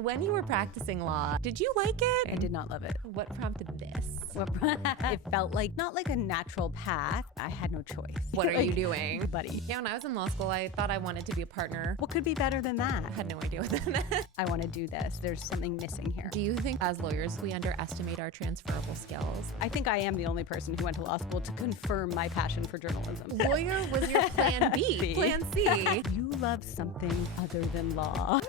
When you were practicing law, did you like it? I did not love it. What prompted this? It felt like not like a natural path. I had no choice. What are you doing? Buddy. Yeah, when I was in law school, I thought I wanted to be a partner. What could be better than that? I had no idea what that meant. I want to do this. There's something missing here. Do you think as lawyers, we underestimate our transferable skills? I think I am the only person who went to law school to confirm my passion for journalism. Lawyer was your plan B. Plan C. You love something other than law.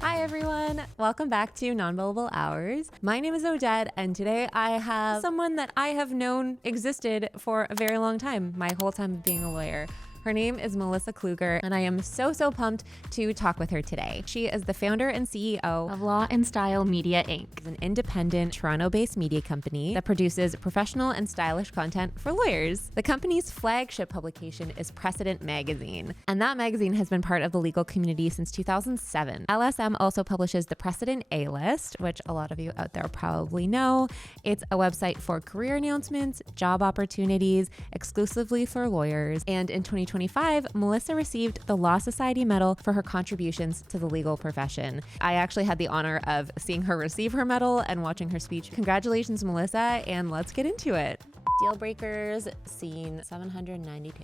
Hi everyone, welcome back to Non-Billable Hours. My name is Odette, and today I have someone that I have known existed for a very long time, my whole time of being a lawyer. Her name is Melissa Kluger, and I am so pumped to talk with her today. She is the founder and CEO of Law and Style Media, Inc., an independent Toronto-based media company that produces professional and stylish content for lawyers. The company's flagship publication is Precedent Magazine, and that magazine has been part of the legal community since 2007. LSM also publishes the Precedent A-List, which a lot of you out there probably know. It's a website for career announcements, job opportunities, exclusively for lawyers, and in 2025, Melissa received the Law Society Medal for her contributions to the legal profession. I actually had the honor of seeing her receive her medal and watching her speech. Congratulations, Melissa, and let's get into it. Deal breakers, scene 792.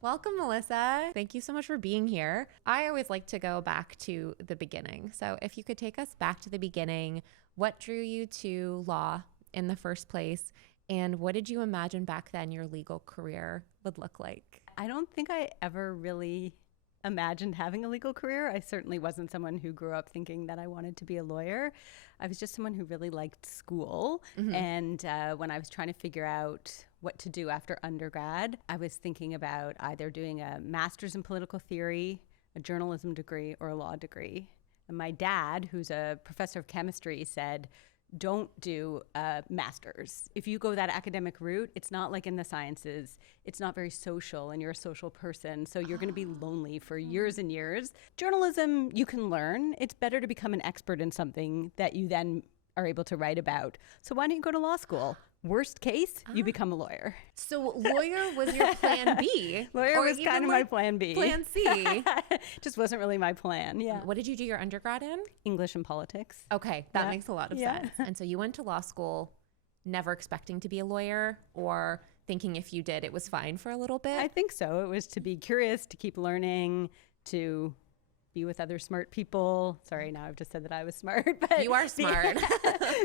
Welcome, Melissa. Thank you so much for being here. I always like to go back to the beginning. So if you could take us back to the beginning, what drew you to law in the first place? And what did you imagine back then your legal career would look like? I don't think I ever really imagined having a legal career. I certainly wasn't someone who grew up thinking that I wanted to be a lawyer. I was just someone who really liked school. Mm-hmm. And when I was trying to figure out what to do after undergrad, I was thinking about either doing a master's in political theory, a journalism degree, or a law degree. And my dad, who's a professor of chemistry, said, don't do a master's. If you go that academic route, it's not like in the sciences. It's not very social, and you're a social person, so you're going to be lonely for years and years. Journalism, you can learn. It's better to become an expert in something that you then are able to write about. So why don't you go to law school? Worst case, you become a lawyer. So lawyer was your plan B. Lawyer was kind of my plan B. Plan C. Just wasn't really my plan, yeah. What did you do your undergrad in? English and politics. Okay, that makes a lot of sense. And so you went to law school never expecting to be a lawyer, or thinking if you did, it was fine for a little bit? I think so. It was to be curious, to keep learning, to be with other smart people. Sorry, now I've just said that I was smart. But you are smart.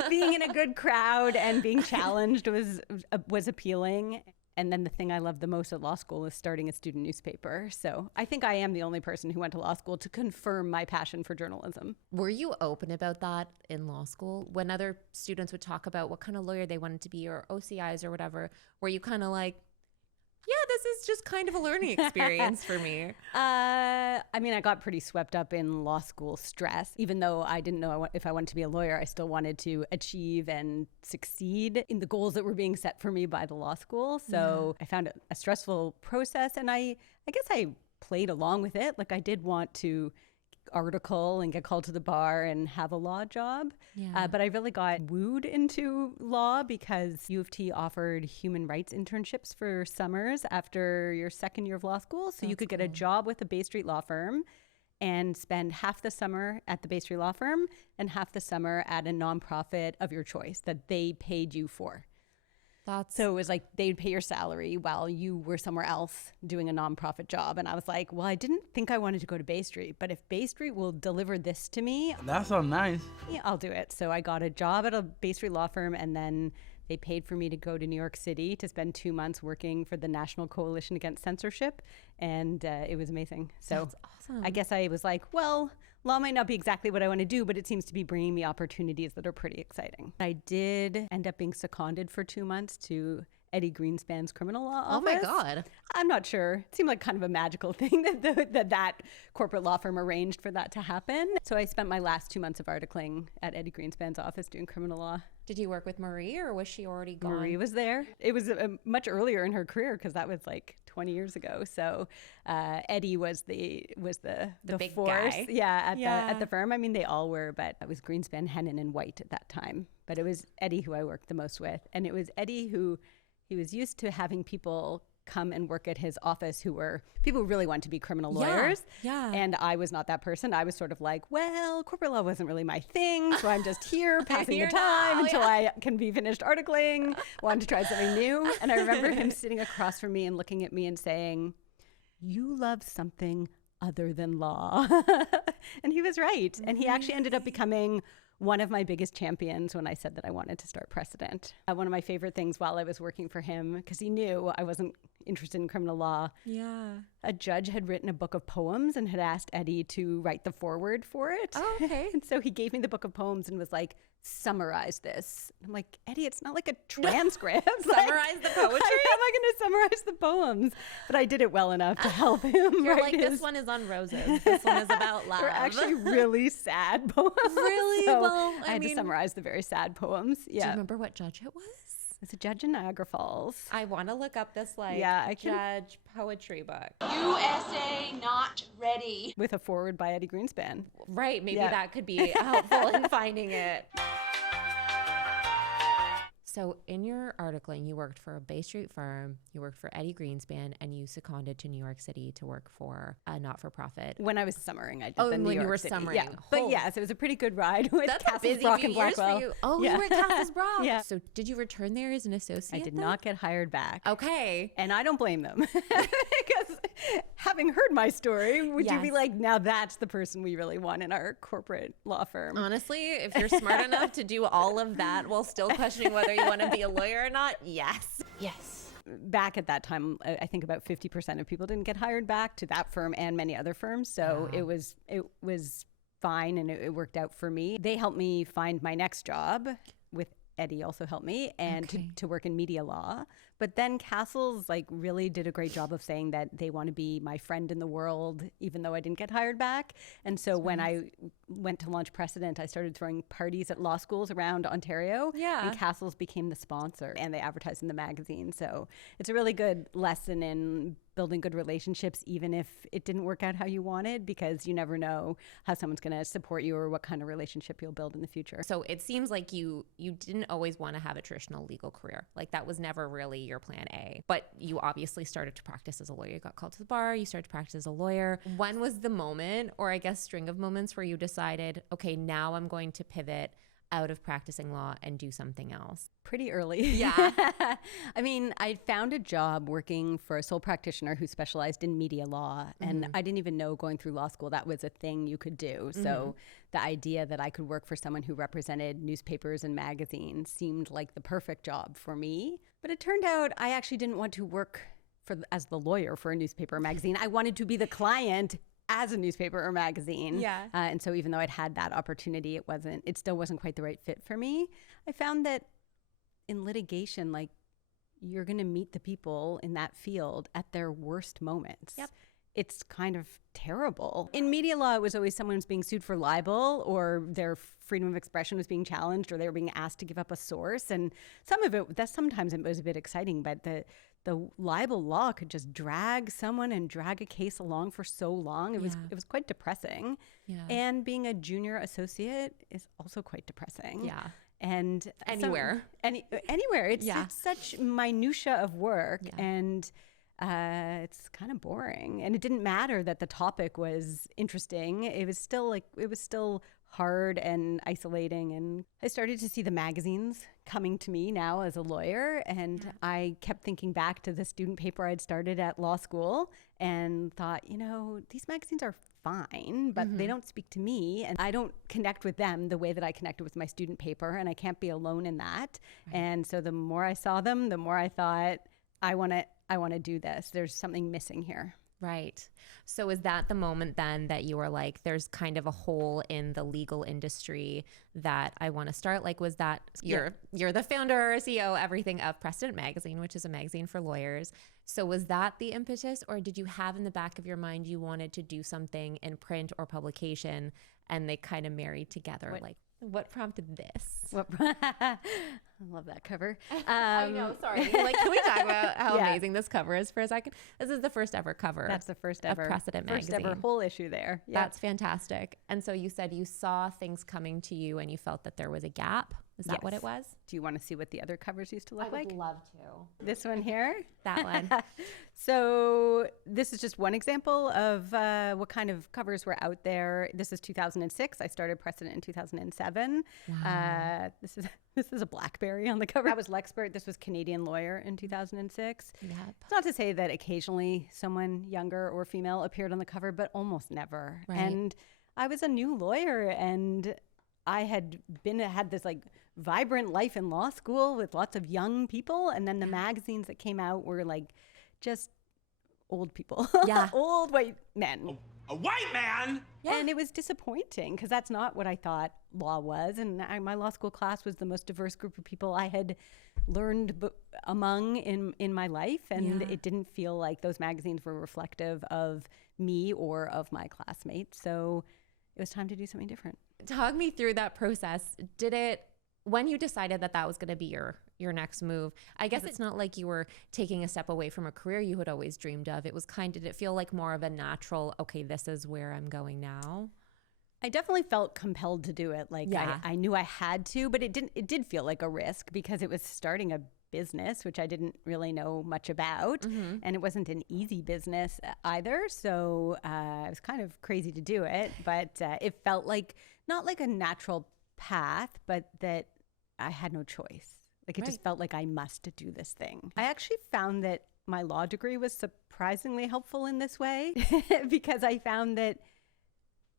Being in a good crowd and being challenged was appealing. And then the thing I loved the most at law school is starting a student newspaper. So I think I am the only person who went to law school to confirm my passion for journalism. Were you open about that in law school? When other students would talk about what kind of lawyer they wanted to be, or OCIs or whatever, were you kind of like, yeah, this is just kind of a learning experience for me? I mean, I got pretty swept up in law school stress. Even though I didn't know if I wanted to be a lawyer, I still wanted to achieve and succeed in the goals that were being set for me by the law school. So I found it a stressful process, and I guess I played along with it. Like, I did want to article and get called to the bar and have a law job. But I really got wooed into law because U of T offered human rights internships for summers after your second year of law school. So you could get a job with a Bay Street law firm and spend half the summer at the Bay Street law firm and half the summer at a nonprofit of your choice that they paid you for. So it was like they'd pay your salary while you were somewhere else doing a nonprofit job. And I was like, well, I didn't think I wanted to go to Bay Street, but if Bay Street will deliver this to me, that sounds nice. Yeah, I'll do it. So I got a job at a Bay Street law firm, and then they paid for me to go to New York City to spend 2 months working for the National Coalition Against Censorship. And it was amazing. So That's awesome. I guess I was like, well, law might not be exactly what I want to do, but it seems to be bringing me opportunities that are pretty exciting. I did end up being seconded for 2 months to Eddie Greenspan's criminal law office. Oh my God. I'm not sure. It seemed like kind of a magical thing that corporate law firm arranged for that to happen. So I spent my last 2 months of articling at Eddie Greenspan's office doing criminal law. Did you work with Marie, or was she already gone? Marie was there. It was much earlier in her career because that was like 20 years ago. So Eddie was the big force, guy. At the firm. I mean, they all were, but it was Greenspan, Henein, and White at that time. But it was Eddie who I worked the most with, and it was Eddie who he was used to having people come and work at his office who were people who really wanted to be criminal lawyers. Yeah. And I was not that person. I was sort of like, well, corporate law wasn't really my thing, so I'm just here passing the time until I can be finished articling, wanted to try something new. And I remember him sitting across from me and looking at me and saying, you love something other than law. And he was right. And he actually ended up becoming one of my biggest champions when I said that I wanted to start Precedent. One of my favorite things while I was working for him, because he knew I wasn't interested in criminal law. Yeah. A judge had written a book of poems and had asked Eddie to write the foreword for it. Oh, okay. And so he gave me the book of poems and was like, summarize this. I'm like, Eddie, it's not like a transcript. Summarize the poetry? How am I going to summarize the poems? But I did it well enough to help him. You're like, this one is on roses. This one is about love. They're actually really sad poems. Really? So Well, I had to summarize the very sad poems. Do you remember what judge it was? It's a judge in Niagara Falls. I want to look up this judge poetry book. USA not ready. With a foreword by Eddie Greenspan. Right. Maybe that could be helpful in finding it. So in your articling, you worked for a Bay Street firm, you worked for Eddie Greenspan, and you seconded to New York City to work for a not-for-profit. When I was summering, I did Oh, the New when York you were City. summering. Yeah. But yes, it was a pretty good ride with That's Castles, a busy Brock, few and years Blackwell. for you. Oh, you were at Castles Brock. Yeah. So did you return there as an associate? I did then? not get hired back. Okay. And I don't blame them. Because having heard my story, would you be like, now that's the person we really want in our corporate law firm? Honestly, if you're smart enough to do all of that while still questioning whether you want to be a lawyer or not, yes. Yes. Back at that time, I think about 50% of people didn't get hired back to that firm and many other firms. So it was fine and it worked out for me. They helped me find my next job with Eddie also helped me and to work in media law. But then Castles really did a great job of saying that they want to be my friend in the world, even though I didn't get hired back. And so when I went to launch Precedent, I started throwing parties at law schools around Ontario. Yeah. And Castles became the sponsor and they advertised in the magazine. So it's a really good lesson in building good relationships, even if it didn't work out how you wanted, because you never know how someone's going to support you or what kind of relationship you'll build in the future. So it seems like you didn't always want to have a traditional legal career. Like that was never really your plan A, but you obviously started to practice as a lawyer. You got called to the bar, you started to practice as a lawyer. When was the moment, or I guess string of moments, where you decided, okay, now I'm going to pivot out of practicing law and do something else? Pretty early. Yeah. I mean, I found a job working for a sole practitioner who specialized in media law. And I didn't even know going through law school that was a thing you could do. So the idea that I could work for someone who represented newspapers and magazines seemed like the perfect job for me. But it turned out I actually didn't want to work as the lawyer for a newspaper or magazine. I wanted to be the client as a newspaper or magazine. Yeah. And so even though I'd had that opportunity, it still wasn't quite the right fit for me. I found that in litigation, you're going to meet the people in that field at their worst moments. Yep. It's kind of terrible. In media law, it was always someone's being sued for libel or their freedom of expression was being challenged or they were being asked to give up a source. And sometimes it was a bit exciting, but the libel law could just drag someone and drag a case along for so long. It was quite depressing. Yeah. And being a junior associate is also quite depressing. Yeah. And Anywhere. Anywhere. It's such minutia of work and it's kind of boring. And it didn't matter that the topic was interesting. It was still hard and isolating. And I started to see the magazines coming to me now as a lawyer. And I kept thinking back to the student paper I'd started at law school and thought, these magazines are fine, but they don't speak to me and I don't connect with them the way that I connected with my student paper, and I can't be alone in that. Right. And so the more I saw them, the more I thought, I want to do this. There's something missing here. Right. So is that the moment then that you were like, there's kind of a hole in the legal industry that I want to start? Like, was that you're the founder, CEO, everything of Precedent Magazine, which is a magazine for lawyers. So was that the impetus, or did you have in the back of your mind you wanted to do something in print or publication and they kind of married together? What prompted this? I love that cover. I know, sorry. Can we talk about how amazing this cover is for a second? This is the first ever cover. That's the first ever. Of Precedent Magazine. First ever whole issue there. Yep. That's fantastic. And so you said you saw things coming to you and you felt that there was a gap. Is that what it was? Do you want to see what the other covers used to look like? love to. This one here? That one. So this is just one example of what kind of covers were out there. This is 2006. I started Precedent in 2007. Wow. This is a BlackBerry on the cover. That was Lexpert. This was Canadian Lawyer in 2006. Yep. It's not to say that occasionally someone younger or female appeared on the cover, but almost never. Right. And I was a new lawyer, and I had this like vibrant life in law school with lots of young people. And then the magazines that came out were like just old people. Yeah. Old white men. A white man? Yeah. And it was disappointing because that's not what I thought law was. And my law school class was the most diverse group of people I had learned among in my life. And it didn't feel like those magazines were reflective of me or of my classmates. So it was time to do something different. Talk me through that process. When you decided that was going to be your next move, I guess it's not like you were taking a step away from a career you had always dreamed of. It was did it feel like more of a natural, okay, this is where I'm going now? I definitely felt compelled to do it. Like I knew I had to, but it did feel like a risk because it was starting a business, which I didn't really know much about. Mm-hmm. And it wasn't an easy business either. So it was kind of crazy to do it, but it felt like not like a natural path, but that I had no choice. Like it just felt like I must do this thing. I actually found that my law degree was surprisingly helpful in this way because I found that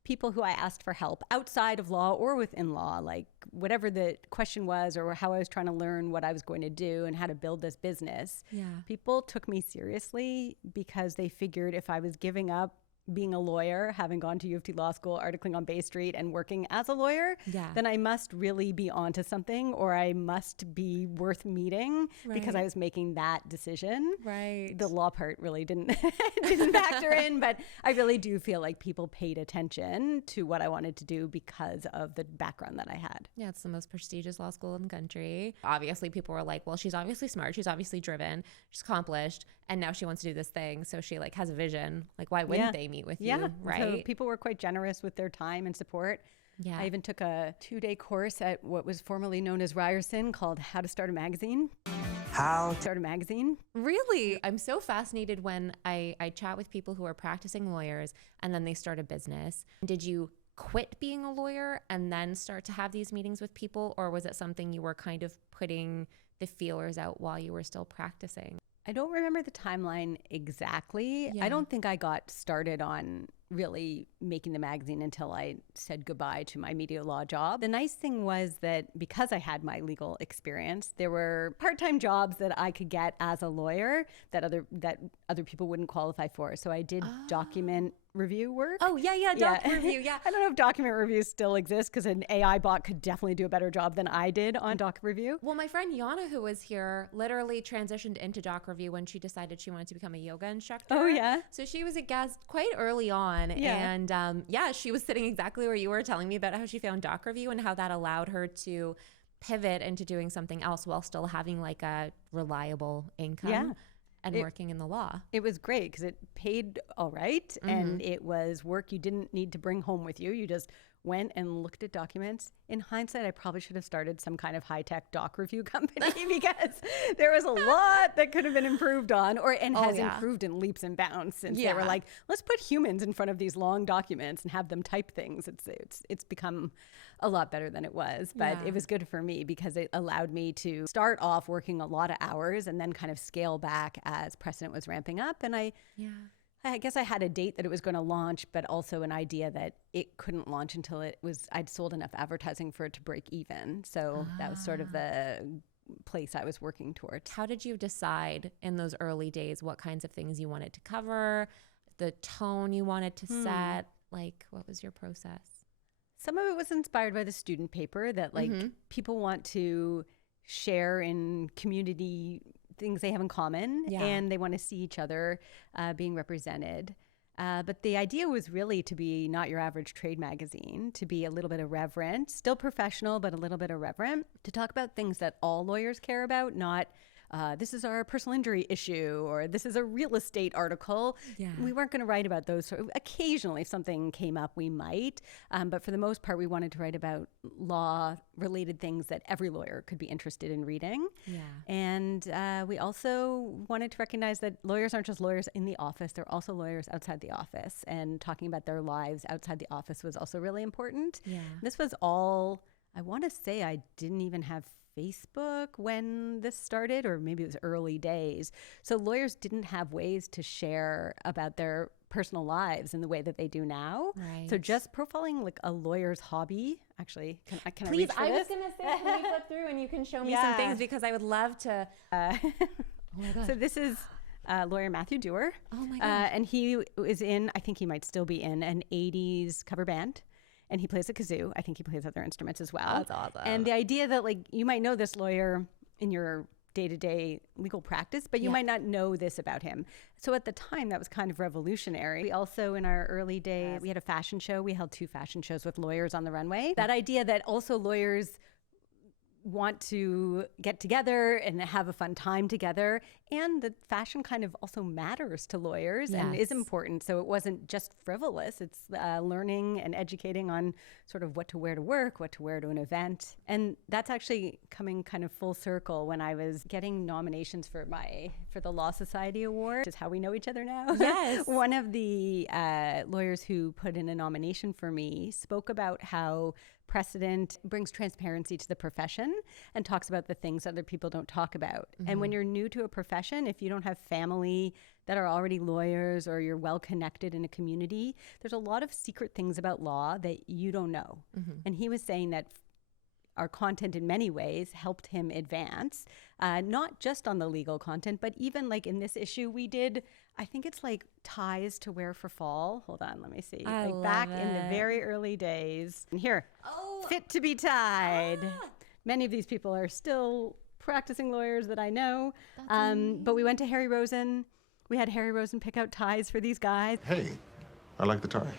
people who I asked for help outside of law or within law, like whatever the question was or how I was trying to learn what I was going to do and how to build this business, people took me seriously because they figured if I was giving up being a lawyer, having gone to U of T Law School, articling on Bay Street and working as a lawyer, then I must really be onto something or I must be worth meeting because I was making that decision. Right. The law part really didn't factor in, but I really do feel like people paid attention to what I wanted to do because of the background that I had. Yeah, it's the most prestigious law school in the country. Obviously, people were like, well, she's obviously smart. She's obviously driven. She's accomplished. And now she wants to do this thing. So she like has a vision. Like, why wouldn't they meet with you? Right. So people were quite generous with their time and support. Yeah. I even took a 2-day course at what was formerly known as Ryerson called How to Start a Magazine. How to Start a Magazine. Really? I'm so fascinated when I chat with people who are practicing lawyers and then they start a business. Did you quit being a lawyer and then start to have these meetings with people? Or was it something you were kind of putting the feelers out while you were still practicing? I don't remember the timeline exactly. I don't think I got started on really making the magazine until I said goodbye to my media law job. The nice thing was that because I had my legal experience, there were part-time jobs that I could get as a lawyer that other people wouldn't qualify for. So I did document review work. Oh, doc review, I don't know if document reviews still exist because an AI bot could definitely do a better job than I did on doc review. Well, my friend Yana, who was here, literally transitioned into doc review when she decided she wanted to become a yoga instructor. Oh, yeah? So she was a guest quite early on. And she was sitting exactly where you were telling me about how she found doc review and how that allowed her to pivot into doing something else while still having like a reliable income. And working in the law. It was great because it paid all right. And it was work you didn't need to bring home with you. You just went and looked at documents. In hindsight, I probably should have started some kind of high-tech doc review company because there was a lot that could have been improved on has improved in leaps and bounds since they were like, let's put humans in front of these long documents and have them type things. It's become a lot better than it was, but it was good for me because it allowed me to start off working a lot of hours and then kind of scale back as Precedent was ramping up. And I guess I had a date that it was going to launch, but also an idea that it couldn't launch until I'd sold enough advertising for it to break even. So that was sort of the place I was working towards. How did you decide in those early days what kinds of things you wanted to cover, the tone you wanted to set? Like, what was your process? Some of it was inspired by the student paper that people want to share in community things they have in common and they want to see each other being represented. But the idea was really to be not your average trade magazine, to be a little bit irreverent, still professional, but a little bit irreverent, to talk about things that all lawyers care about, not this is our personal injury issue, or this is a real estate article. Yeah. We weren't going to write about those. Occasionally, if something came up, we might. But for the most part, we wanted to write about law-related things that every lawyer could be interested in reading. Yeah. And we also wanted to recognize that lawyers aren't just lawyers in the office. They're also lawyers outside the office. And talking about their lives outside the office was also really important. Yeah. This was all, I want to say I didn't even have Facebook when this started, or maybe it was early days. So lawyers didn't have ways to share about their personal lives in the way that they do now. Right. So just profiling like a lawyer's hobby, actually, can I Please, reach for I this? was going to say, can we flip through and you can show me some Yeah. things, because I would love to. Oh my God. So this is lawyer Matthew Dewar. Oh my gosh. And he is in, I think he might still be in, an 80s cover band. And he plays a kazoo. I think he plays other instruments as well. That's awesome. And the idea that like you might know this lawyer in your day-to-day legal practice, but you might not know this about him. So at the time, that was kind of revolutionary. We also, in our early days, we had a fashion show. We held 2 fashion shows with lawyers on the runway. That idea that also lawyers want to get together and have a fun time together, and that fashion kind of also matters to lawyers and is important. So it wasn't just frivolous. It's learning and educating on sort of what to wear to work, what to wear to an event. And that's actually coming kind of full circle when I was getting nominations for the Law Society Award, which is how we know each other now. Yes. One of the lawyers who put in a nomination for me spoke about how Precedent brings transparency to the profession and talks about the things other people don't talk about. Mm-hmm. And when you're new to a profession, if you don't have family that are already lawyers, or you're well connected in a community, there's a lot of secret things about law that you don't know. Mm-hmm. And he was saying that our content in many ways helped him advance, not just on the legal content, but even like in this issue we did, I think it's like ties to wear for fall. Hold on, let me see. Like back in the very early days. And here, fit to be tied. Many of these people are still practicing lawyers that I know. But we went to Harry Rosen. We had Harry Rosen pick out ties for these guys. Hey, I like the tie.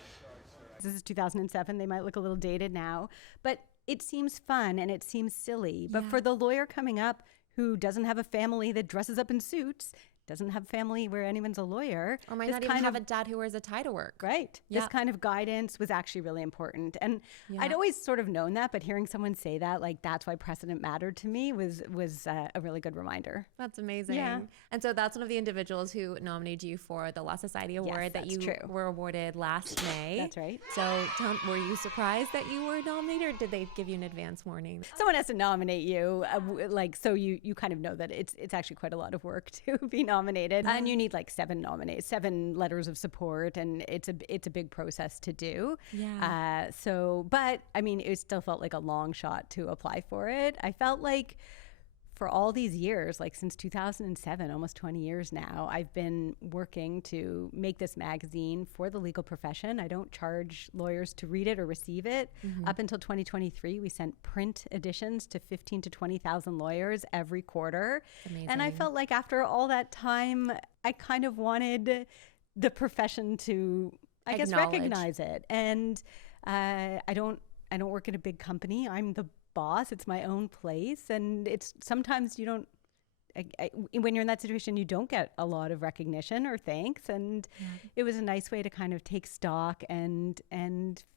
This is 2007. They might look a little dated now, but it seems fun and it seems silly. But for the lawyer coming up who doesn't have a family that dresses up in suits, doesn't have family where anyone's a lawyer, Or might not even have a dad who wears a tie to work. Right. Yeah. This kind of guidance was actually really important. And I'd always sort of known that, but hearing someone say that, like, that's why precedent mattered to me was a really good reminder. That's amazing. Yeah. And so that's one of the individuals who nominated you for the Law Society Award that you were awarded last May. That's right. So were you surprised that you were nominated, or did they give you an advance warning? Someone has to nominate you, so you kind of know that it's actually quite a lot of work to be nominated. And you need like 7 letters of support, and it's a big process to do. Yeah. But I mean, it still felt like a long shot to apply for it. I felt like for all these years, like since 2007, almost 20 years now, I've been working to make this magazine for the legal profession. I don't charge lawyers to read it or receive it. Mm-hmm. Up until 2023, we sent print editions to 15 to 20,000 lawyers every quarter. Amazing. And I felt like after all that time, I kind of wanted the profession to, I guess, recognize it. And I don't work at a big company. I'm the boss. It's my own place, and it's sometimes you don't when you're in that situation, you don't get a lot of recognition or thanks, and it was a nice way to kind of take stock and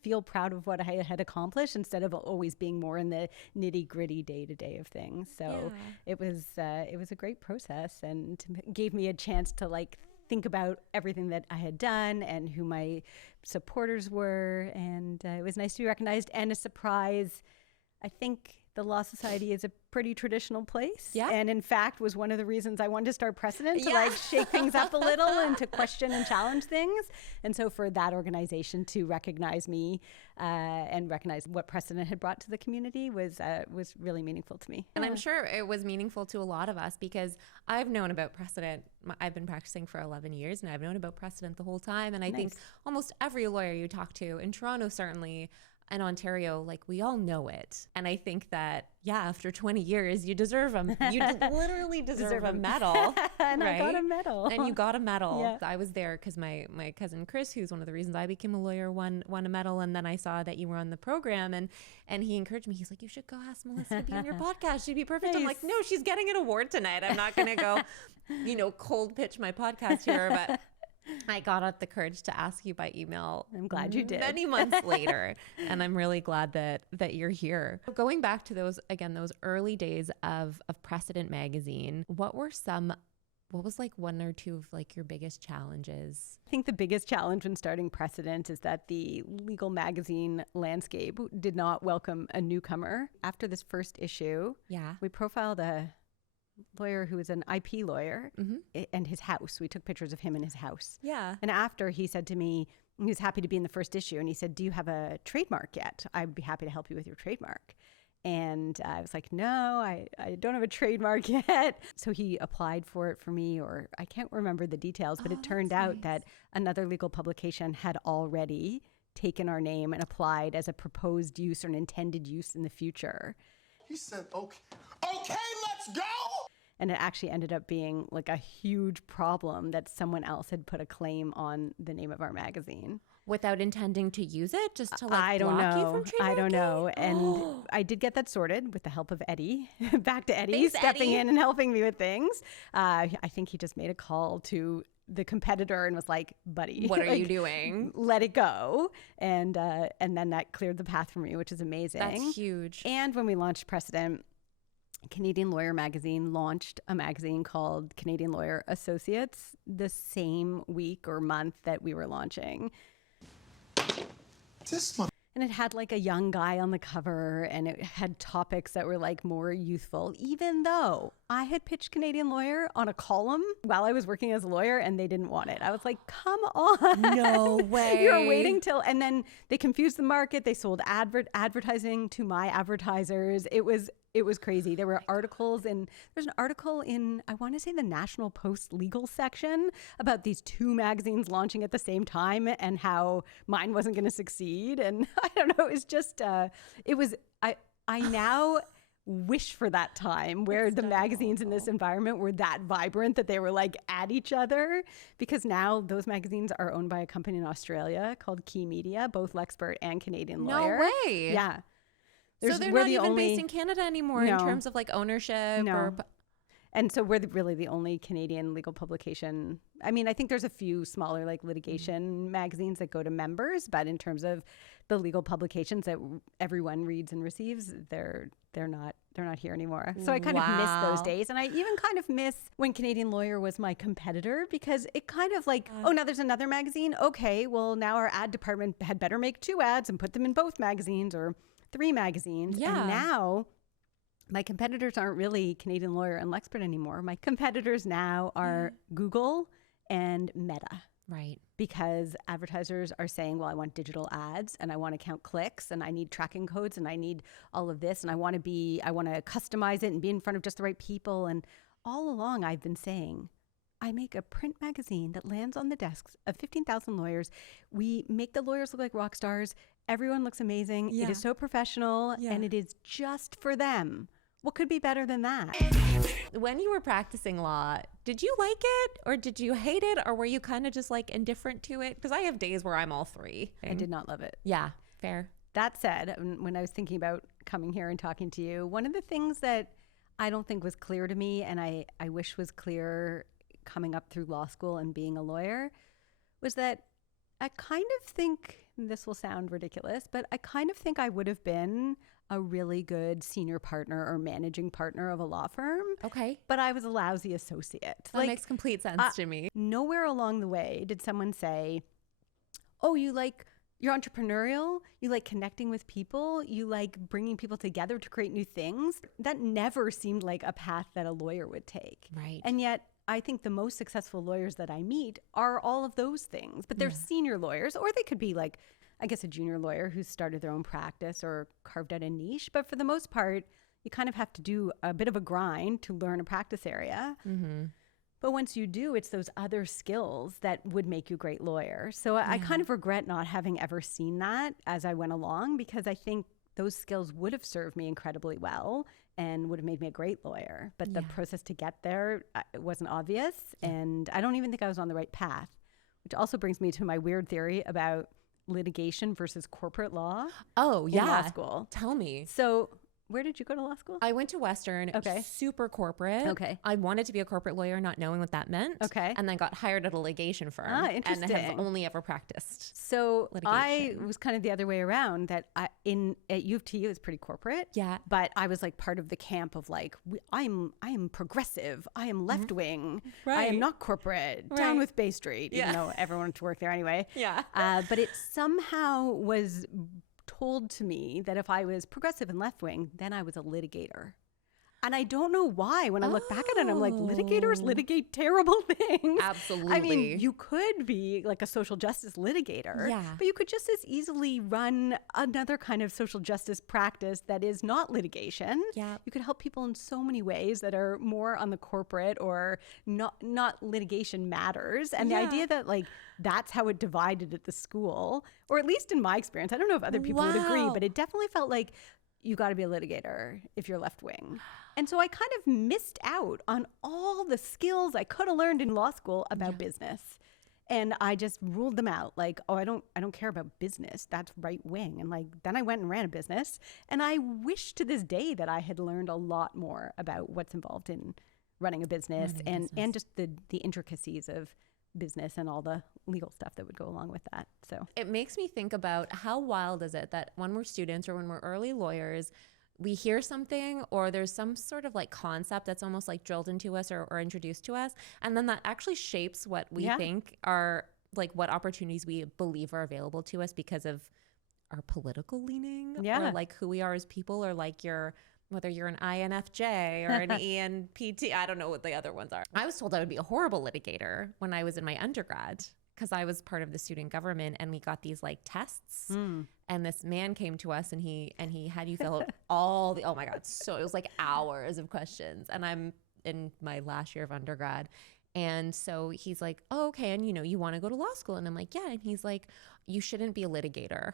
feel proud of what I had accomplished instead of always being more in the nitty-gritty day-to-day of things. So it was a great process, and gave me a chance to like think about everything that I had done and who my supporters were, and it was nice to be recognized, and a surprise. I think the Law Society is a pretty traditional place. Yeah. And in fact, was one of the reasons I wanted to start Precedent, to like shake things up a little and to question and challenge things. And so for that organization to recognize me and recognize what Precedent had brought to the community was really meaningful to me. And I'm sure it was meaningful to a lot of us, because I've known about Precedent. I've been practicing for 11 years, and I've known about Precedent the whole time. And I think almost every lawyer you talk to, in Toronto certainly, in Ontario, like we all know it. And I think that, yeah, after 20 years, you deserve literally deserve a medal. And right? I got a medal. And you got a medal. Yeah. I was there because my cousin Chris, who's one of the reasons I became a lawyer, won a medal. And then I saw that you were on the program, and he encouraged me. He's like, you should go ask Melissa to be on your podcast. She'd be perfect. I'm like, no, she's getting an award tonight. I'm not going to go, cold pitch my podcast here. But I got up the courage to ask you by email. I'm glad you did. Many months later. And I'm really glad that you're here. Going back to those early days of Precedent Magazine, what was like one or two of like your biggest challenges? I think the biggest challenge when starting Precedent is that the legal magazine landscape did not welcome a newcomer. After this first issue, we profiled a lawyer who was an IP lawyer and his house. We took pictures of him in his house. Yeah. And after, he said to me, he was happy to be in the first issue, and he said, do you have a trademark yet? I'd be happy to help you with your trademark. And I was like, no, I don't have a trademark yet. So he applied for it for me, or I can't remember the details, but it turned out that another legal publication had already taken our name and applied as a proposed use or an intended use in the future. He said, okay, let's go. And it actually ended up being like a huge problem that someone else had put a claim on the name of our magazine. Without intending to use it, just to like I don't block you know. from trademarking? I don't know. And I did get that sorted with the help of Eddie. Back to Eddie, Thanks, stepping Eddie. in and helping me with things. I think he just made a call to the competitor and was like, buddy, What are like, you doing? Let it go. And then that cleared the path for me, which is amazing. That's huge. And when we launched Precedent, Canadian Lawyer Magazine launched a magazine called Canadian Lawyer Associates the same week or month that we were launching. And it had like a young guy on the cover, and it had topics that were like more youthful, even though I had pitched Canadian Lawyer on a column while I was working as a lawyer, and they didn't want it. I was like, come on. No way. You're waiting till, and then they confused the market. They sold advertising to my advertisers. It was crazy. There were articles there's an article in, I want to say, the National Post legal section about these two magazines launching at the same time and how mine wasn't going to succeed. And I don't know, it's just, I now wish for that time where the magazines in this environment were that vibrant that they were like at each other, because now those magazines are owned by a company in Australia called Key Media, both Lexpert and Canadian Lawyer. No way. Yeah. So they're not even based in Canada anymore in No. terms of like ownership or... And so we're really the only Canadian legal publication. I mean, I think there's a few smaller like litigation magazines that go to members, but in terms of the legal publications that everyone reads and receives, they're not here anymore. So I kind of miss those days. And I even kind of miss when Canadian Lawyer was my competitor, because it kind of like, oh, now there's another magazine. Okay, well, now our ad department had better make 2 ads and put them in both magazines, or 3 magazines. Yeah. And now my competitors aren't really Canadian Lawyer and Lexpert anymore. My competitors now are Google and Meta. Right. Because advertisers are saying, well, I want digital ads, and I want to count clicks, and I need tracking codes, and I need all of this, and I want to customize it and be in front of just the right people. And all along I've been saying, I make a print magazine that lands on the desks of 15,000 lawyers. We make the lawyers look like rock stars. Everyone looks amazing. Yeah. It is so professional, and it is just for them. What could be better than that? When you were practicing law, did you like it or did you hate it, or were you kind of just like indifferent to it? Because I have days where I'm all 3. I did not love it. Yeah, fair. That said, when I was thinking about coming here and talking to you, one of the things that I don't think was clear to me, and I wish was clear coming up through law school and being a lawyer, was that I kind of think, this will sound ridiculous, but I kind of think I would have been a really good senior partner or managing partner of a law firm. Okay. But I was a lousy associate. That makes complete sense to me. Nowhere along the way did someone say, oh, you're entrepreneurial, you like connecting with people, you like bringing people together to create new things. That never seemed like a path that a lawyer would take. Right. And yet I think the most successful lawyers that I meet are all of those things, but they're senior lawyers, or they could be like, I guess, a junior lawyer who's started their own practice or carved out a niche. But for the most part, you kind of have to do a bit of a grind to learn a practice area. But once you do, it's those other skills that would make you a great lawyer. So I kind of regret not having ever seen that as I went along, because I think those skills would have served me incredibly well and would have made me a great lawyer. But the process to get there, it wasn't obvious. And I don't even think I was on the right path, which also brings me to my weird theory about litigation versus corporate law. Oh, in yeah. law school. Tell me. So where did you go to law school? I went to Western, super corporate. Okay. I wanted to be a corporate lawyer, not knowing what that meant. Okay. And then got hired at a litigation firm. Interesting. And have only ever practiced. So I litigation. was kind of the other way around, that at U of T, it was pretty corporate. Yeah. But I was like part of the camp of like, I am progressive. I am left wing. I am not corporate. Down with Bay Street, even though everyone wanted to work there anyway. Yeah. But it somehow was told to me that if I was progressive and left wing, then I was a litigator. And I don't know why. When I look back at it, I'm like, litigators litigate terrible things. Absolutely. I mean, you could be like a social justice litigator, but you could just as easily run another kind of social justice practice that is not litigation. Yeah. You could help people in so many ways that are more on the corporate or not litigation matters. And the idea that like that's how it divided at the school, or at least in my experience, I don't know if other people would agree, but it definitely felt like you got to be a litigator if you're left wing. And so I kind of missed out on all the skills I could have learned in law school about business. And I just ruled them out, like, oh, I don't care about business. That's right wing. And like then I went and ran a business. And I wish to this day that I had learned a lot more about what's involved in running a business and just the intricacies of business and all the legal stuff that would go along with that. So it makes me think about how wild is it that when we're students or when we're early lawyers, we hear something or there's some sort of like concept that's almost like drilled into us or introduced to us. And then that actually shapes what we think are like what opportunities we believe are available to us because of our political leaning or like who we are as people, or like whether you're an INFJ or an ENPT. I don't know what the other ones are. I was told I would be a horrible litigator when I was in my undergrad because I was part of the student government and we got these like tests. And this man came to us and he had you fill out all the, oh my God. So it was like hours of questions. And I'm in my last year of undergrad. And so he's like, oh, okay. And you want to go to law school? And I'm like, yeah. And he's like, you shouldn't be a litigator.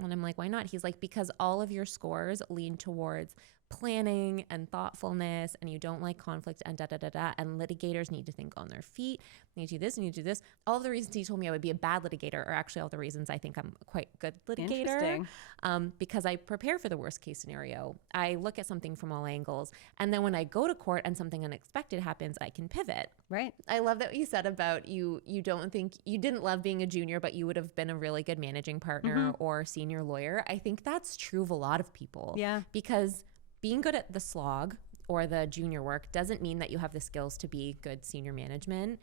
And I'm like, why not? He's like, because all of your scores lean towards planning and thoughtfulness, and you don't like conflict and and litigators need to think on their feet, need to do this and need to do this. All of the reasons he told me I would be a bad litigator are actually all the reasons I think I'm quite a good litigator. Because I prepare for the worst case scenario. I look at something from all angles, and then when I go to court and something unexpected happens, I can pivot. Right. I love that what you said about you don't think you didn't love being a junior, but you would have been a really good managing partner or senior lawyer. I think that's true of a lot of people. Yeah. Because being good at the slog or the junior work doesn't mean that you have the skills to be good senior management.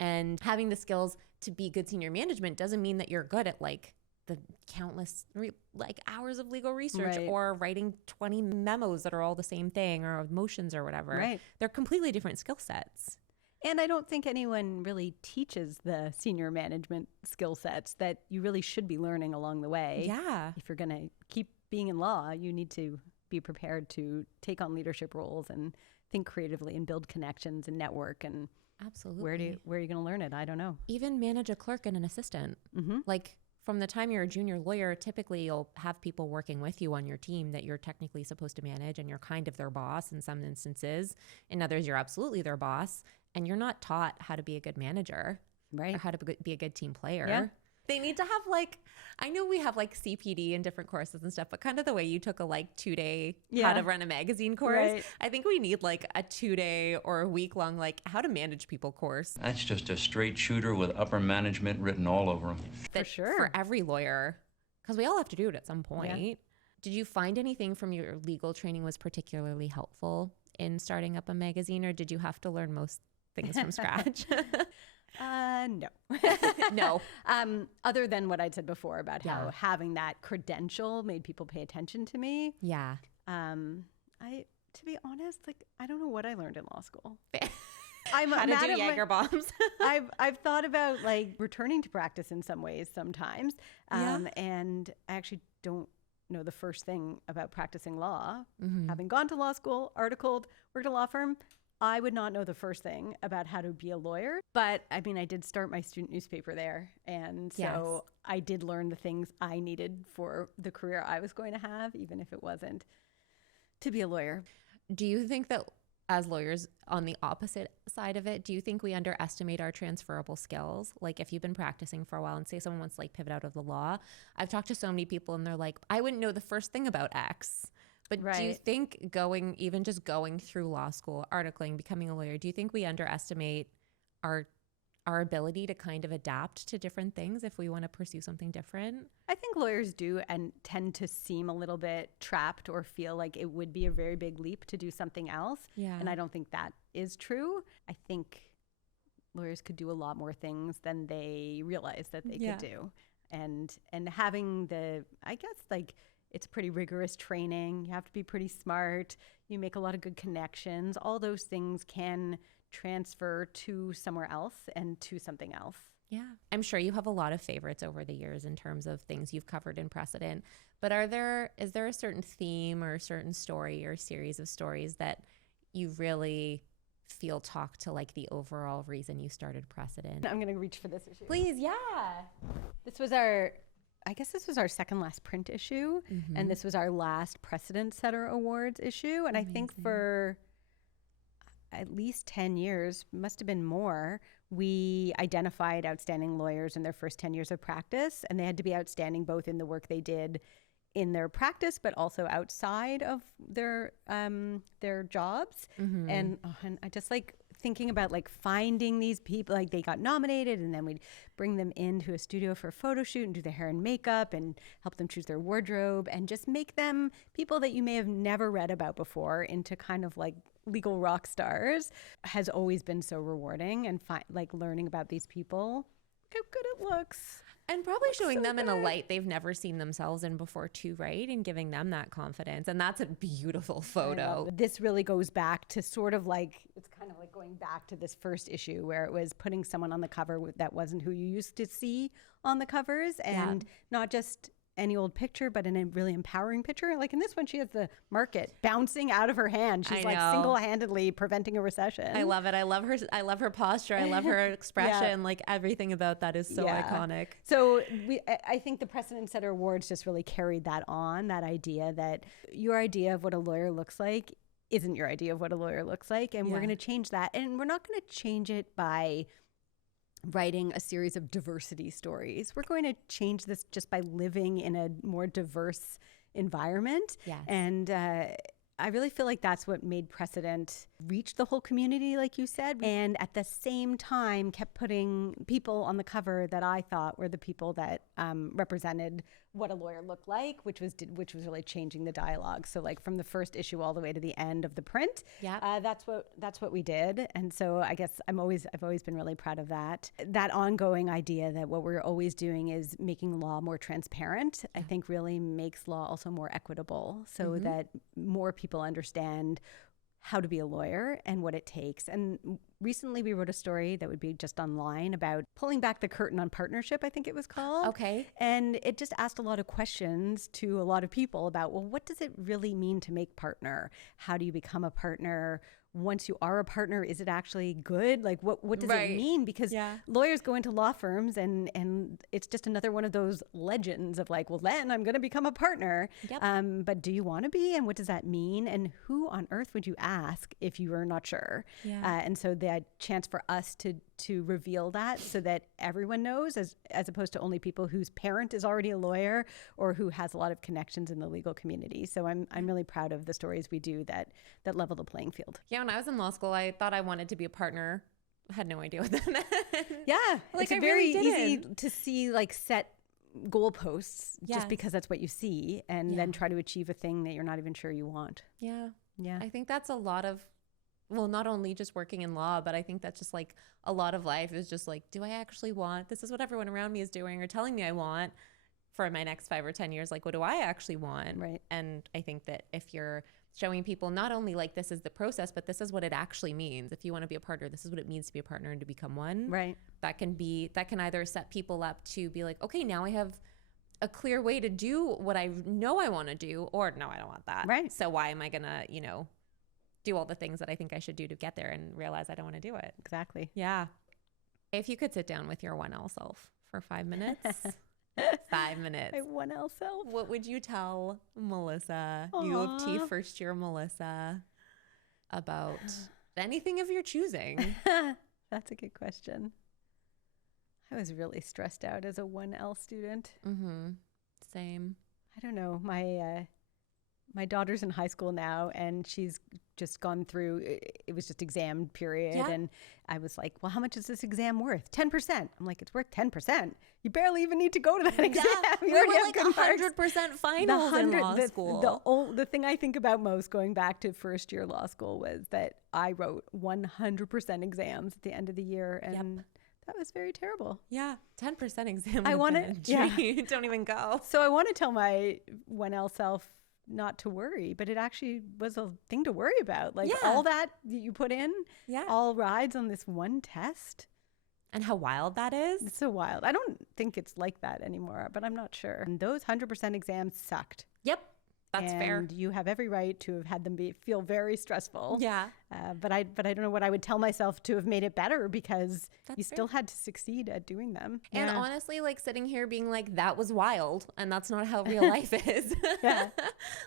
And having the skills to be good senior management doesn't mean that you're good at like the countless like hours of legal research or writing 20 memos that are all the same thing or motions or whatever. Right. They're completely different skill sets. And I don't think anyone really teaches the senior management skill sets that you really should be learning along the way. Yeah. If you're going to keep being in law, you need to be prepared to take on leadership roles and think creatively and build connections and network. And absolutely, where are you going to learn it? I don't know. Even manage a clerk and an assistant. Like from the time you're a junior lawyer, typically you'll have people working with you on your team that you're technically supposed to manage, and you're kind of their boss in some instances. In others, you're absolutely their boss, and you're not taught how to be a good manager, right? Or how to be a good team player. Yeah. They need to have like, I know we have like CPD and different courses and stuff, but kind of the way you took a like 2-day how to run a magazine course. I think we need like a 2-day or a week-long like how to manage people course. That's just a straight shooter with upper management written all over him. For sure. For every lawyer, because we all have to do it at some point. Yeah. Did you find anything from your legal training was particularly helpful in starting up a magazine, or did you have to learn most things from scratch? No. No. Other than what I'd said before about how having that credential made people pay attention to me. Yeah. To be honest, like I don't know what I learned in law school. I'm how to do Jaeger bombs. I've thought about like returning to practice in some ways sometimes. And I actually don't know the first thing about practicing law. Having gone to law school, articled, worked at a law firm, I would not know the first thing about how to be a lawyer, but I mean, I did start my student newspaper there. And so I did learn the things I needed for the career I was going to have, even if it wasn't to be a lawyer. Do you think that as lawyers on the opposite side of it, do you think we underestimate our transferable skills? Like if you've been practicing for a while and say someone wants to like pivot out of the law, I've talked to so many people and they're like, I wouldn't know the first thing about X. But do you think even just going through law school, articling, becoming a lawyer, do you think we underestimate our ability to kind of adapt to different things if we want to pursue something different? I think lawyers do and tend to seem a little bit trapped or feel like it would be a very big leap to do something else. Yeah. And I don't think that is true. I think lawyers could do a lot more things than they realize that they could do. And having I guess like, it's pretty rigorous training. You have to be pretty smart. You make a lot of good connections. All those things can transfer to somewhere else and to something else. Yeah. I'm sure you have a lot of favorites over the years in terms of things you've covered in Precedent. But is there a certain theme or a certain story or series of stories that you really feel talk to like the overall reason you started Precedent? I'm going to reach for this issue. Please, yeah. This was our second last print issue, and this was our last Precedent Setter Awards issue. And I think for at least 10 years, must have been more, we identified outstanding lawyers in their first 10 years of practice, and they had to be outstanding both in the work they did in their practice, but also outside of their jobs. And I just like thinking about like finding these people, like they got nominated and then we'd bring them into a studio for a photo shoot and do their hair and makeup and help them choose their wardrobe and just make them people that you may have never read about before into kind of like legal rock stars has always been so rewarding. And like learning about these people, how good it looks. And probably showing them in a light they've never seen themselves in before too, right? And giving them that confidence. And that's a beautiful photo. This really goes back to sort of like, it's kind of like going back to this first issue where it was putting someone on the cover that wasn't who you used to see on the covers. And not just any old picture, but in a really empowering picture. Like in this one, she has the market bouncing out of her hand. She's like single-handedly preventing a recession. I love it. I love her posture. I love her expression. Like everything about that is so iconic. So I think the Precedent Setter Awards just really carried that on, that idea that your idea of what a lawyer looks like isn't your idea of what a lawyer looks like. And we're going to change that. And we're not going to change it by writing a series of diversity stories. We're going to change this just by living in a more diverse environment. Yes. And I really feel like that's what made Precedent reach the whole community, like you said, and at the same time kept putting people on the cover that I thought were the people that represented what a lawyer looked like, which was really changing the dialogue. So like from the first issue all the way to the end of the print, that's what we did. And so I guess I've always been really proud of that. That ongoing idea that what we're always doing is making law more transparent, I think really makes law also more equitable so that more people understand how to be a lawyer and what it takes. And recently we wrote a story that would be just online about pulling back the curtain on partnership, I think it was called. Okay. And it just asked a lot of questions to a lot of people about, well, what does it really mean to make partner? How do you become a partner? Once you are a partner, is it actually good? Like what does it mean? Because lawyers go into law firms and it's just another one of those legends of like, well, then I'm going to become a partner. Yep. But do you want to be? And what does that mean? And who on earth would you ask if you were not sure? Yeah. And so the chance for us to reveal that so that everyone knows as opposed to only people whose parent is already a lawyer or who has a lot of connections in the legal community. So I'm really proud of the stories we do that level the playing field. Yeah, when I was in law school, I thought I wanted to be a partner. I had no idea what that meant. Yeah, like it's very easy to see like set goalposts just because that's what you see and then try to achieve a thing that you're not even sure you want. Yeah. Yeah. I think that's a lot of, well, not only just working in law, but I think that's just like a lot of life is just like, do I actually want, this is what everyone around me is doing or telling me I want for my next 5 or 10 years. Like, what do I actually want? Right. And I think that if you're showing people not only like this is the process, but this is what it actually means. If you want to be a partner, this is what it means to be a partner and to become one. Right. That can either set people up to be like, okay, now I have a clear way to do what I know I want to do, or no, I don't want that. Right. So why am I gonna, do all the things that I think I should do to get there and realize I don't want to do it. Exactly. Yeah. If you could sit down with your 1L self for 5 minutes, 5 minutes, My 1L self. what would you tell Melissa, Aw. U of T first year Melissa, about anything of your choosing? That's a good question. I was really stressed out as a 1L student. Mm-hmm. Same. I don't know. My daughter's in high school now, and she's just gone through, it was just exam period. Yeah. And I was like, well, how much is this exam worth? 10%. I'm like, it's worth 10%. You barely even need to go to that exam. You We already were have like good marks. 100% finals in law the, school. The thing I think about most going back to first year law school was that I wrote 100% exams at the end of the year. And that was very terrible. Yeah, 10% exam. I want to. to, Don't even go. So I want to tell my 1L self not to worry, but it actually was a thing to worry about. Like all that you put in, all rides on this one test. And how wild that is. It's so wild. I don't think it's like that anymore, but I'm not sure. And those 100% exams sucked. Yep, that's fair. And you have every right to have had them feel very stressful. Yeah. But I don't know what I would tell myself to have made it better, because That's you fair. still had to succeed at doing them. And honestly, like sitting here being like, that was wild. And that's not how real life is. Yeah.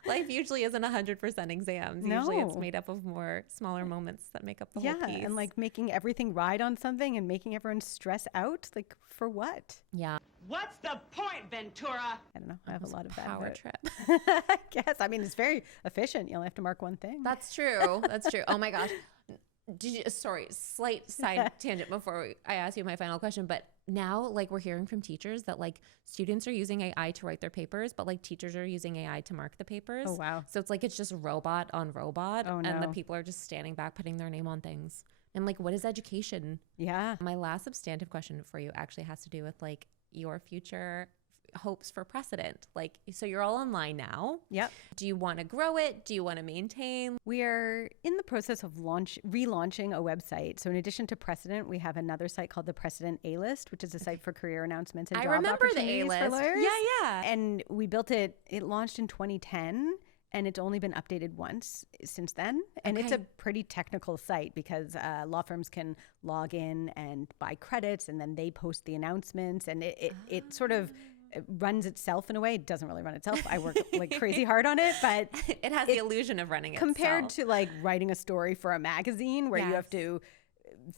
Life usually isn't 100% exams. Usually it's No. made up of more smaller moments that make up the whole piece. And like making everything ride on something and making everyone stress out, like for what? yeah. What's the point, Ventura? I don't know. I have a lot of that. Power but- trip. I guess. I mean, it's very efficient. You only have to mark one thing. That's true. That's true. Oh my gosh. Sorry, slight side tangent before I ask you my final question. But now, like, we're hearing from teachers that like students are using AI to write their papers, but like teachers are using AI to mark the papers. Oh, wow. So it's like it's just robot on robot, Oh, and the no. people are just standing back, putting their name on things. And like, what is education? Yeah. My last substantive question for you actually has to do with like your future hopes for Precedent. Like, so you're all online now. Yep. Do you want to grow it? Do you want to maintain? We are in the process of relaunching a website. So in addition to Precedent, we have another site called the Precedent A-List, which is a site for career announcements and I job remember the opportunities for A-List. lawyers. Yeah. And we built it launched in 2010. And it's only been updated once since then. And it's a Okay. pretty technical site, because law firms can log in and buy credits, and then they post the announcements. And it sort of runs itself in a way. It doesn't really run itself. I work like crazy hard on it, but It has the illusion of running compared itself. to like writing a story for a magazine where you have Yes. to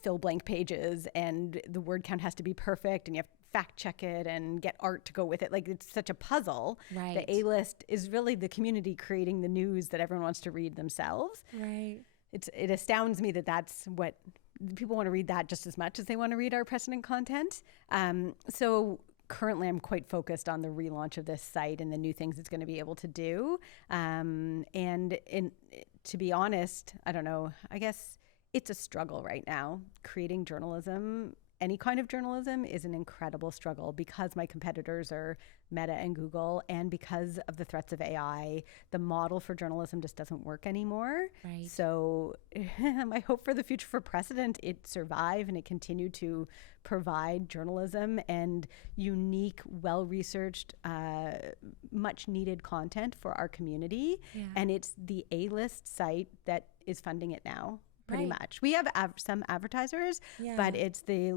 fill blank pages and the word count has to be perfect and you have to fact check it and get art to go with it. Like, it's such a puzzle. Right. The A-List is really the community creating the news that everyone wants to read themselves. Right. It astounds me that that's what people want to read, that just as much as they want to read our Precedent content. So currently I'm quite focused on the relaunch of this site and the new things it's going to be able to do. To be honest, I don't know, I guess it's a struggle right now. Creating journalism, any kind of journalism, is an incredible struggle, because my competitors are Meta and Google, and because of the threats of AI, the model for journalism just doesn't work anymore. Right. So my hope for the future for Precedent, it survive and it continue to provide journalism and unique, well-researched, much needed content for our community. Yeah. And it's the A-List site that is funding it now. Pretty Right. much. We have some advertisers, Yeah. but it's the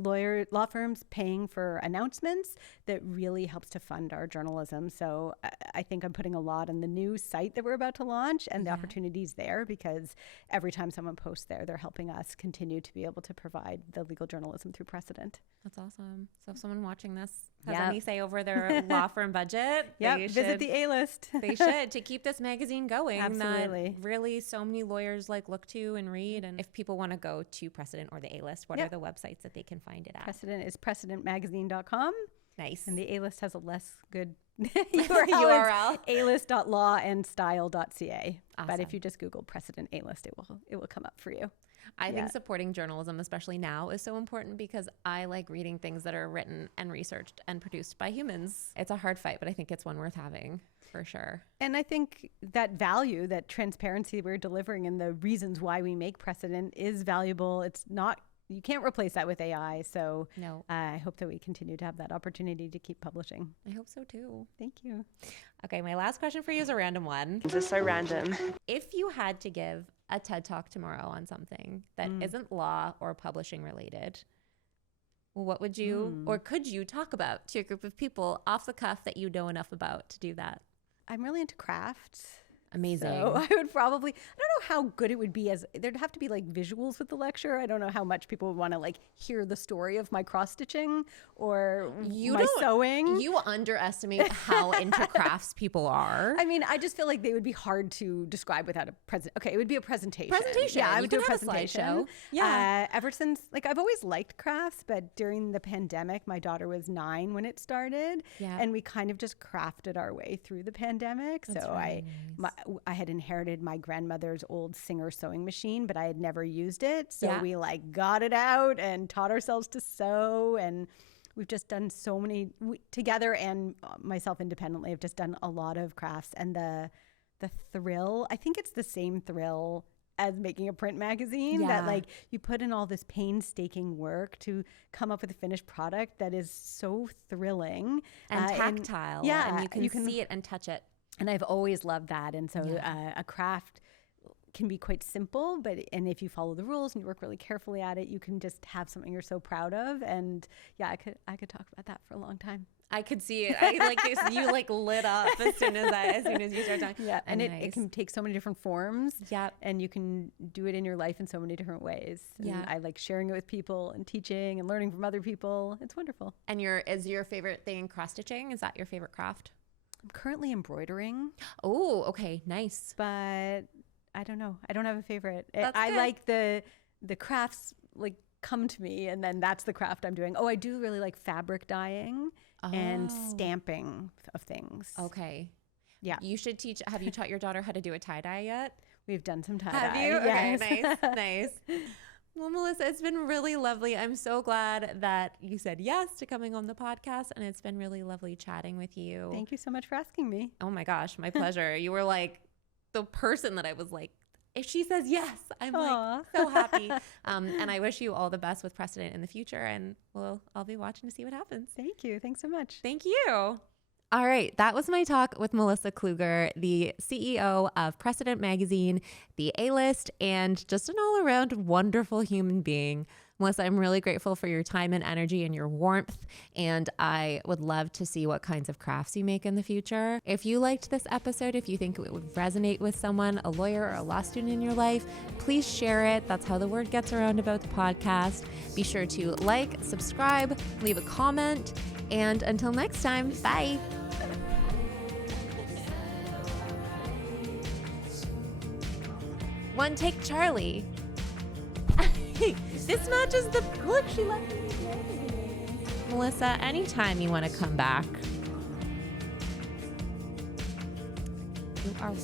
law firms paying for announcements that really helps to fund our journalism. So I think I'm putting a lot on the new site that we're about to launch and the opportunities there, because every time someone posts there, they're helping us continue to be able to provide the legal journalism through Precedent. That's awesome. So if someone watching this has Yep. any say over their law firm budget, Yeah, they visit should- the A-List. they should, to keep this magazine going. Absolutely. That really so many lawyers like look to and read. And if people want to go to Precedent or the A-List, what Yep. are the websites that they can find it at? Precedent is precedentmagazine.com. Nice. And the A-List has a less good URL. URL. A-list.law and style.ca. But Awesome. if you just Google Precedent A-List, it will come up for you. I Yeah. think supporting journalism, especially now, is so important, because I like reading things that are written and researched and produced by humans. It's a hard fight, but I think it's one worth having for sure. And I think that value, that transparency we're delivering and the reasons why we make Precedent is valuable. It's not you can't replace that with AI. So No. I hope that we continue to have that opportunity to keep publishing. I hope so too. Thank you. Okay, my last question for you is a random one. This is so random. If you had to give a TED Talk tomorrow on something that isn't law or publishing related, what would you or could you talk about to a group of people off the cuff that you know enough about to do that? I'm really into crafts. Amazing. So I would probably, I don't know how good it would be as, there'd have to be like visuals with the lecture. I don't know how much people would want to like hear the story of my cross stitching or my sewing. You underestimate how into crafts people are. I mean, I just feel like they would be hard to describe without a present. Okay, it would be a presentation. Yeah, I You would do can a have a presentation. slideshow. Yeah. Ever since, like, I've always liked crafts, but during the pandemic, my daughter was 9 when it started, Yeah. and we kind of just crafted our way through the pandemic. That's So really I had inherited my grandmother's old Singer sewing machine, but I had never used it. So Yeah. we like got it out and taught ourselves to sew, and we've just done so many together, and myself independently have just done a lot of crafts. And the thrill, I think it's the same thrill as making a print magazine, Yeah. that like you put in all this painstaking work to come up with a finished product that is so thrilling And tactile. yeah, And you can see it and touch it. and I've always loved that. And so a craft can be quite simple, and if you follow the rules and you work really carefully at it, you can just have something you're so proud of. And yeah, I could talk about that for a long time. I could see it. You like lit up as soon as you start talking. Yeah, and Nice. it can take so many different forms. Yep. And you can do it in your life in so many different ways. And Yeah. I like sharing it with people and teaching and learning from other people. It's wonderful. And is your favorite thing cross stitching? Is that your favorite craft? I'm currently embroidering, Oh, okay, nice. but I don't know. I don't have a favorite. That's I good. like the crafts like come to me, and then that's the craft I'm doing. Oh, I do really like fabric dyeing and stamping of things. Okay. Yeah. You should teach. Have you taught your daughter how to do a tie dye yet? We've done some tie-dye. Have you? Yes. Okay, nice. Well, Melissa, it's been really lovely. I'm so glad that you said yes to coming on the podcast, and it's been really lovely chatting with you. Thank you so much for asking me. Oh my gosh, my pleasure. You were like the person that I was like, if she says yes, I'm Aw. like so happy. And I wish you all the best with Precedent in the future, and I'll be watching to see what happens. Thank you. Thanks so much. Thank you. All right, that was my talk with Melissa Kluger, the CEO of Precedent Magazine, the A-List, and just an all-around wonderful human being. Melissa, I'm really grateful for your time and energy and your warmth, and I would love to see what kinds of crafts you make in the future. If you liked this episode, if you think it would resonate with someone, a lawyer or a law student in your life, please share it. That's how the word gets around about the podcast. Be sure to like, subscribe, leave a comment, and until next time, bye. One take, Charlie. This matches the look. She left me. Melissa, anytime you want to come back, you are welcome.